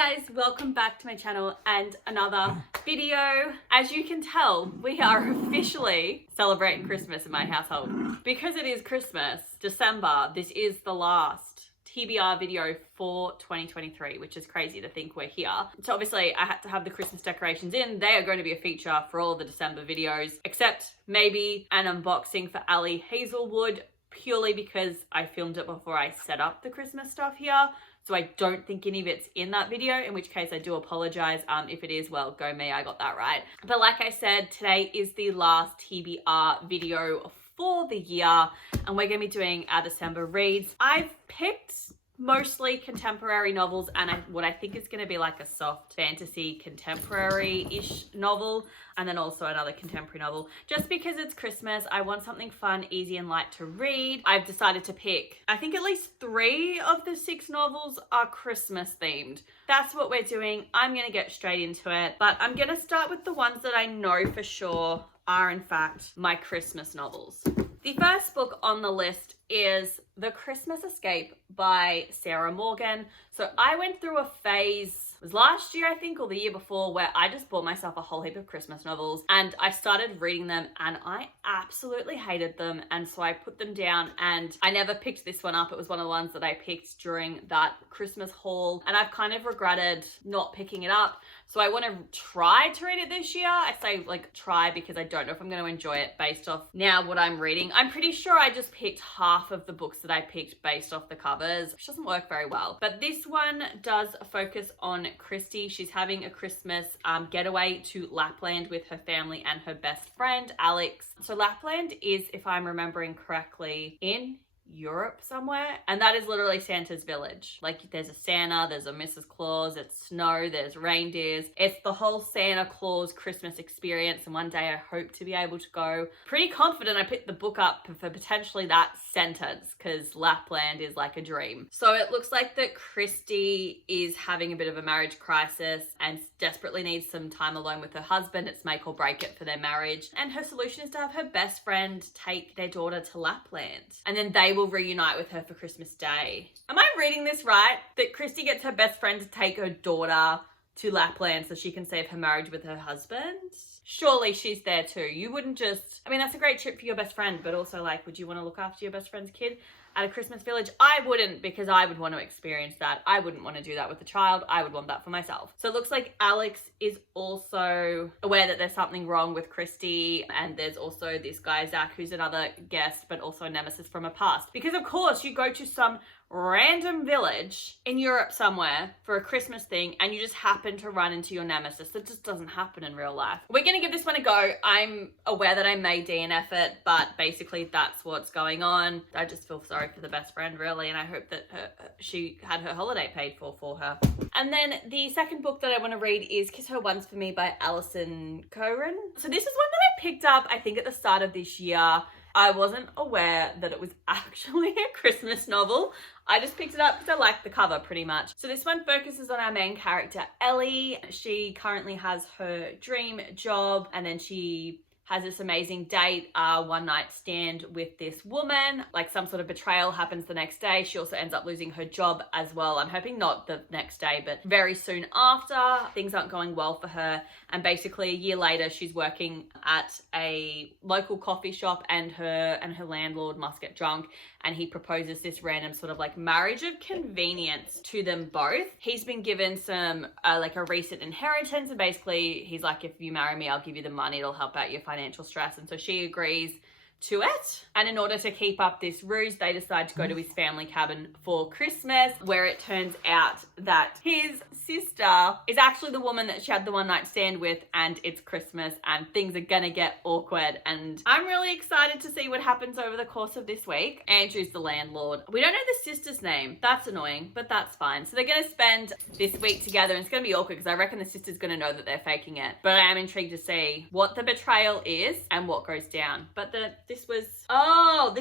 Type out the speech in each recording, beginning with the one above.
guys, welcome back to my channel and another video. As you can tell, we are officially celebrating Christmas in my household. Because it is Christmas, December, this is the last TBR video for 2023, which is crazy to think we're here. So obviously I had to have the Christmas decorations in. They are going to be a feature for all the December videos, except maybe an unboxing for Ali Hazelwood, purely because I filmed it before I set up the Christmas stuff here. So I don't think any of it's in that video, in which case I do apologize. If it is, well, go me, I got that right. But like I said, today is the last TBR video for the year, and we're gonna be doing our December reads. I've picked mostly contemporary novels and what I think is going to be like a soft fantasy contemporary-ish novel, and then also another contemporary novel. Just because it's Christmas, I want something fun, easy and light to read. I've decided to pick, I think at least 3 of the 6 novels are Christmas themed. That's what we're doing. I'm going to get straight into it, but I'm going to start with the ones that I know for sure are in fact my Christmas novels. The first book on the list is The Christmas Escape by Sarah Morgan. So I went through a phase, it was last year I think, or the year before, where I just bought myself a whole heap of Christmas novels and I started reading them and I absolutely hated them, and so I put them down and I never picked this one up. It was one of the ones that I picked during that Christmas haul and I've kind of regretted not picking it up. So I want to try to read it this year. I say like try because I don't know if I'm going to enjoy it based off now what I'm reading. I'm pretty sure I just picked half of the books that I picked based off the covers, which doesn't work very well. But this one does focus on Christy. She's having a Christmas getaway to Lapland with her family and her best friend, Alex. So Lapland is, if I'm remembering correctly, in Europe somewhere, and that is literally Santa's village. Like there's a Santa, there's a Mrs. Claus, it's snow, there's reindeers. It's the whole Santa Claus Christmas experience, and one day I hope to be able to go. Pretty confident I picked the book up for potentially that sentence, because Lapland is like a dream. So it looks like that Christy is having a bit of a marriage crisis and desperately needs some time alone with her husband. It's make or break it for their marriage, and her solution is to have her best friend take their daughter to Lapland, and then they will reunite with her for Christmas Day. Am I reading this right? That Christy gets her best friend to take her daughter to Lapland so she can save her marriage with her husband? Surely she's there too. You wouldn't just, I mean, that's a great trip for your best friend, but also like, would you want to look after your best friend's kid at a Christmas village? I wouldn't, because I would want to experience that. I wouldn't want to do that with a child. I would want that for myself. So it looks like Alex is also aware that there's something wrong with Christy, and there's also this guy, Zach, who's another guest, but also a nemesis from her past. Because of course you go to some random village in Europe somewhere for a Christmas thing and you just happen to run into your nemesis. That just doesn't happen in real life. We're gonna give this one a go. I'm aware that I may DNF it, but basically that's what's going on. I just feel sorry for the best friend really, and I hope that she had her holiday paid for her. And then the second book that I want to read is Kiss Her Once for Me by Alison Coren. So this is one that I picked up I think at the start of this year. I wasn't aware that it was actually a Christmas novel. I just picked it up because I liked the cover pretty much. So this one focuses on our main character, Ellie. She currently has her dream job, and then she has this amazing date, one night stand with this woman. Like some sort of betrayal happens the next day. She also ends up losing her job as well. I'm hoping not the next day, but very soon after. Things aren't going well for her. And basically a year later, she's working at a local coffee shop, and her landlord must get drunk, and he proposes this random sort of like marriage of convenience to them both. He's been given some like a recent inheritance, and basically he's like, if you marry me, I'll give you the money, it'll help out your financial stress. And so she agrees to it, and in order to keep up this ruse, they decide to go to his family cabin for Christmas, where it turns out that his sister is actually the woman that she had the one night stand with, and it's Christmas and things are gonna get awkward, and I'm really excited to see what happens over the course of this week. Andrew's the landlord. We don't know the sister's name. That's annoying, but that's fine. So they're gonna spend this week together, and it's gonna be awkward because I reckon the sister's gonna know that they're faking it, but I am intrigued to see what the betrayal is and what goes down. But this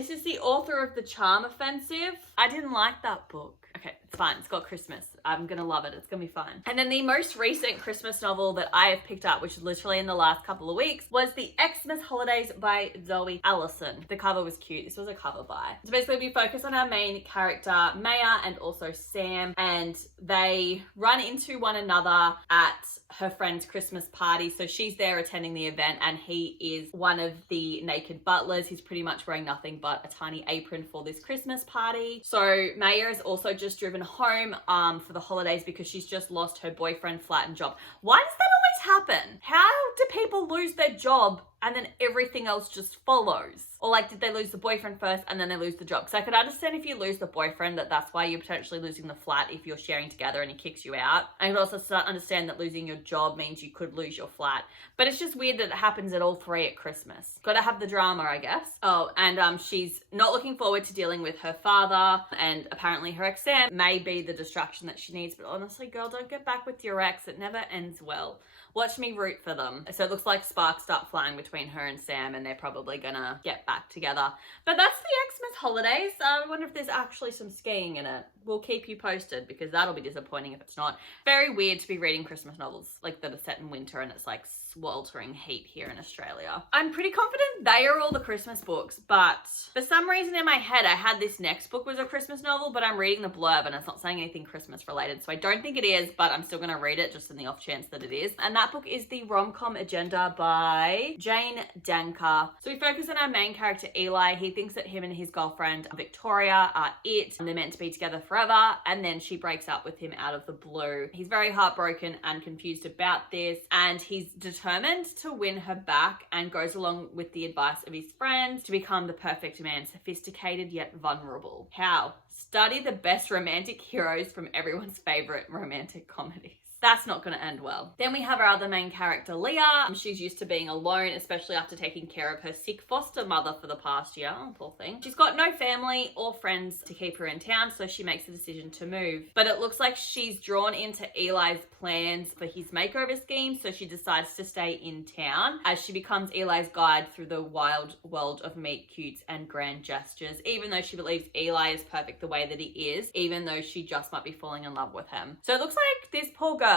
is the author of The Charm Offensive. I didn't like that book. Okay, It's fine. It's got Christmas. I'm gonna love it. It's gonna be fun. And then the most recent Christmas novel that I have picked up, which is literally in the last couple of weeks, was The Xmas Holidays by Zoe Allison. The cover was cute. This was a cover buy. So basically we focus on our main character, Maya, and also Sam, and they run into one another at her friend's Christmas party. So she's there attending the event and he is one of the naked butlers. He's pretty much wearing nothing but a tiny apron for this Christmas party. So Maya is also just driven home for the holidays because she's just lost her boyfriend, flat, and job. Why does that always happen? How do people lose their job and then everything else just follows? Or like, did they lose the boyfriend first and then they lose the job? Because I could understand if you lose the boyfriend, that's why you're potentially losing the flat if you're sharing together and he kicks you out. I could also understand that losing your job means you could lose your flat. But it's just weird that it happens at all three at Christmas. Gotta have the drama, I guess. Oh, and she's not looking forward to dealing with her father, and apparently her ex Sam may be the distraction that she needs. But honestly, girl, don't get back with your ex. It never ends well. Watch me root for them. So it looks like sparks start flying between her and Sam, and they're probably gonna get back together. But that's the Xmas holidays. I wonder if there's actually some skiing in it. We'll keep you posted because that'll be disappointing if it's not. Very weird to be reading Christmas novels like that are set in winter and it's like sweltering heat here in Australia. I'm pretty confident they are all the Christmas books, but for some reason in my head I had this next book was a Christmas novel, but I'm reading the blurb and it's not saying anything Christmas related, so I don't think it is, but I'm still gonna read it just in the off chance that it is. And that book is The Rom-Com Agenda by Jane Danker. So we focus on our main character Eli. He thinks that him and his girlfriend Victoria are it, and they're meant to be together forever, and then she breaks up with him out of the blue. He's very heartbroken and confused about this, and he's determined to win her back and goes along with the advice of his friends to become the perfect man, sophisticated yet vulnerable. How? Study the best romantic heroes from everyone's favorite romantic comedies. That's not going to end well. Then we have our other main character, Leah. She's used to being alone, especially after taking care of her sick foster mother for the past year. Oh, poor thing. She's got no family or friends to keep her in town, so she makes the decision to move. But it looks like she's drawn into Eli's plans for his makeover scheme, so she decides to stay in town as she becomes Eli's guide through the wild world of meet cutes and grand gestures, even though she believes Eli is perfect the way that he is, even though she just might be falling in love with him. So it looks like this poor girl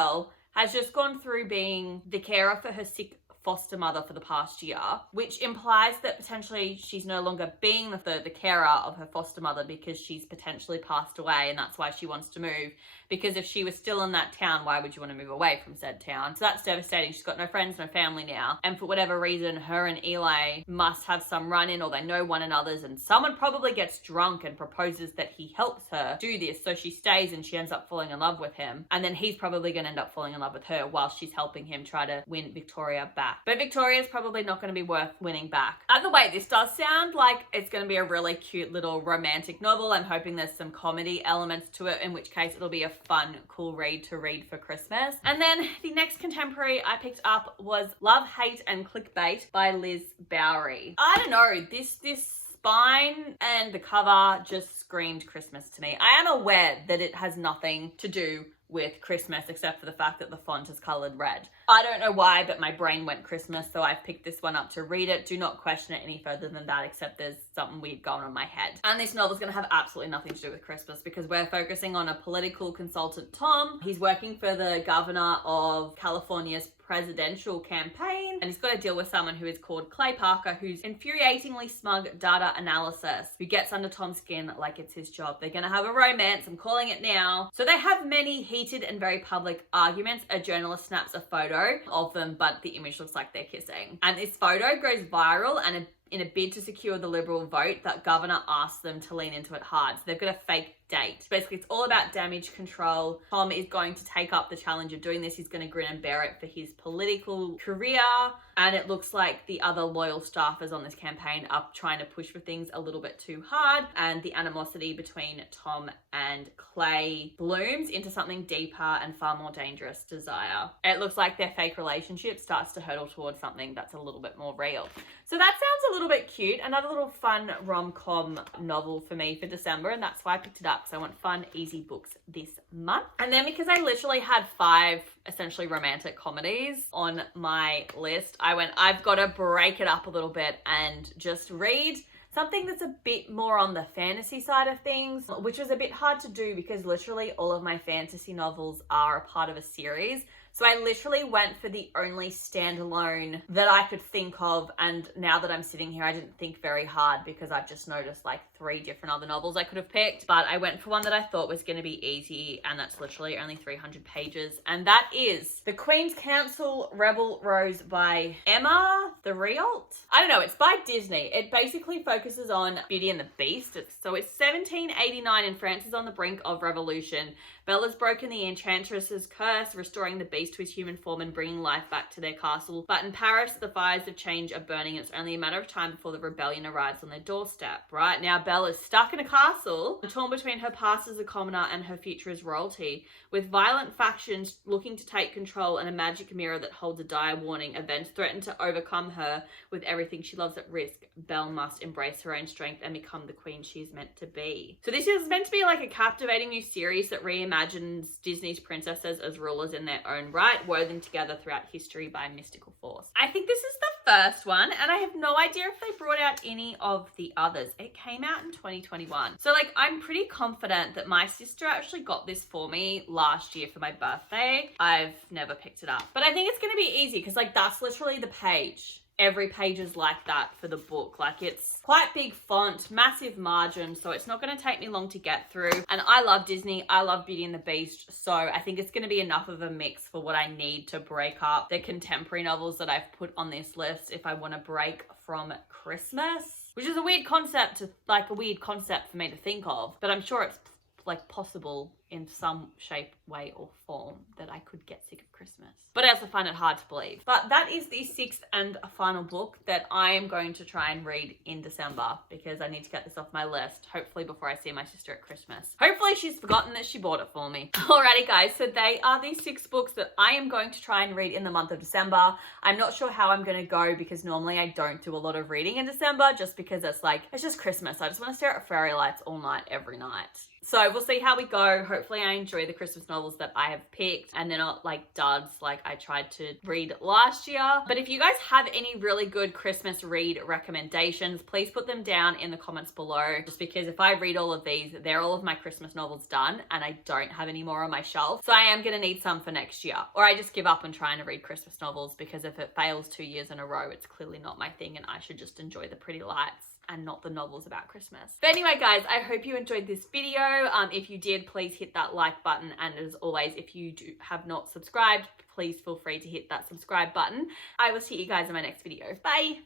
has just gone through being the carer for her sick foster mother for the past year, which implies that potentially she's no longer being the carer of her foster mother because she's potentially passed away, and that's why she wants to move. Because if she was still in that town, why would you want to move away from said town? So that's devastating. She's got no friends, no family now. And for whatever reason, her and Eli must have some run-in, or they know one another's, and someone probably gets drunk and proposes that he helps her do this. So she stays and she ends up falling in love with him. And then he's probably going to end up falling in love with her while she's helping him try to win Victoria back. But Victoria's probably not going to be worth winning back. Either way, this does sound like it's going to be a really cute little romantic novel. I'm hoping there's some comedy elements to it, in which case it'll be a fun, cool read to read for Christmas. And then the next contemporary I picked up was Love, Hate and Clickbait by Liz Bowery. I don't know, this spine and the cover just screamed Christmas to me. I am aware that it has nothing to do with Christmas except for the fact that the font is colored red. I don't know why, but my brain went Christmas, so I've picked this one up to read it. Do not question it any further than that, except there's something weird going on in my head. And this novel's gonna have absolutely nothing to do with Christmas because we're focusing on a political consultant, Tom. He's working for the governor of California's presidential campaign, and he's got to deal with someone who is called Clay Parker, who's infuriatingly smug data analysis, who gets under Tom's skin like it's his job. They're gonna have a romance, I'm calling it now. So they have many heated and very public arguments. A journalist snaps a photo of them, but the image looks like they're kissing. And this photo goes viral, and in a bid to secure the Liberal vote, that governor asks them to lean into it hard. So they've got a fake date. Basically, it's all about damage control. Tom is going to take up the challenge of doing this. He's going to grin and bear it for his political career. And it looks like the other loyal staffers on this campaign are trying to push for things a little bit too hard. And the animosity between Tom and Clay blooms into something deeper and far more dangerous desire. It looks like their fake relationship starts to hurtle towards something that's a little bit more real. So that sounds a little bit cute. Another little fun rom-com novel for me for December, and that's why I picked it up. So I want fun, easy books this month. And then because I literally had 5 essentially romantic comedies on my list, I went, I've got to break it up a little bit and just read something that's a bit more on the fantasy side of things, which was a bit hard to do because literally all of my fantasy novels are a part of a series. So I literally went for the only standalone that I could think of, and now that I'm sitting here, I didn't think very hard because I've just noticed like 3 different other novels I could have picked, but I went for one that I thought was going to be easy, and that's literally only 300 pages, and that is The Queen's Counsel Rebel Rose by Emma the Rialt. I don't know, it's by Disney. It basically focuses on Beauty and the Beast. So it's 1789 and France is on the brink of revolution. Bella's broken the Enchantress's curse, restoring the Beast to his human form and bringing life back to their castle. But in Paris, the fires of change are burning. It's only a matter of time before the rebellion arrives on their doorstep. Right now, Bella's stuck in a castle, torn between her past as a commoner and her future as royalty. With violent factions looking to take control and a magic mirror that holds a dire warning, events threaten to overcome her. With everything she loves at risk, Belle must embrace her own strength and become the queen she is meant to be. So this is meant to be like a captivating new series that reimagines Disney's princesses as rulers in their own right, woven together throughout history by a mystical force. I think this is the first one, and I have no idea if they brought out any of the others. It came out in 2021. So like, I'm pretty confident that my sister actually got this for me last year for my birthday. I've never picked it up, but I think it's going to be easy because like, that's literally the page. Every page is like that for the book. Like, it's quite big font, massive margin, so it's not going to take me long to get through. And I love Disney. I love Beauty and the Beast. So I think it's going to be enough of a mix for what I need to break up the contemporary novels that I've put on this list if I want to break from Christmas, which is a weird concept for me to think of, but I'm sure it's like possible in some shape, way, or form that I could get sick of Christmas. But I also find it hard to believe. But that is the 6th and final book that I am going to try and read in December because I need to get this off my list, hopefully before I see my sister at Christmas. Hopefully she's forgotten that she bought it for me. Alrighty guys, so they are the 6 books that I am going to try and read in the month of December. I'm not sure how I'm going to go because normally I don't do a lot of reading in December just because it's just Christmas. I just want to stare at fairy lights all night, every night. So we'll see how we go. Hopefully I enjoy the Christmas novels that I have picked and they're not like duds like I tried to read last year. But if you guys have any really good Christmas read recommendations, please put them down in the comments below. Just because if I read all of these, they're all of my Christmas novels done and I don't have any more on my shelf. So I am going to need some for next year. Or I just give up on trying to read Christmas novels because if it fails 2 years in a row, it's clearly not my thing and I should just enjoy the pretty lights and not the novels about Christmas. But anyway guys, I hope you enjoyed this video. If you did, please hit that like button, and as always, if you have not subscribed, please feel free to hit that subscribe button. I will see you guys in my next video. Bye!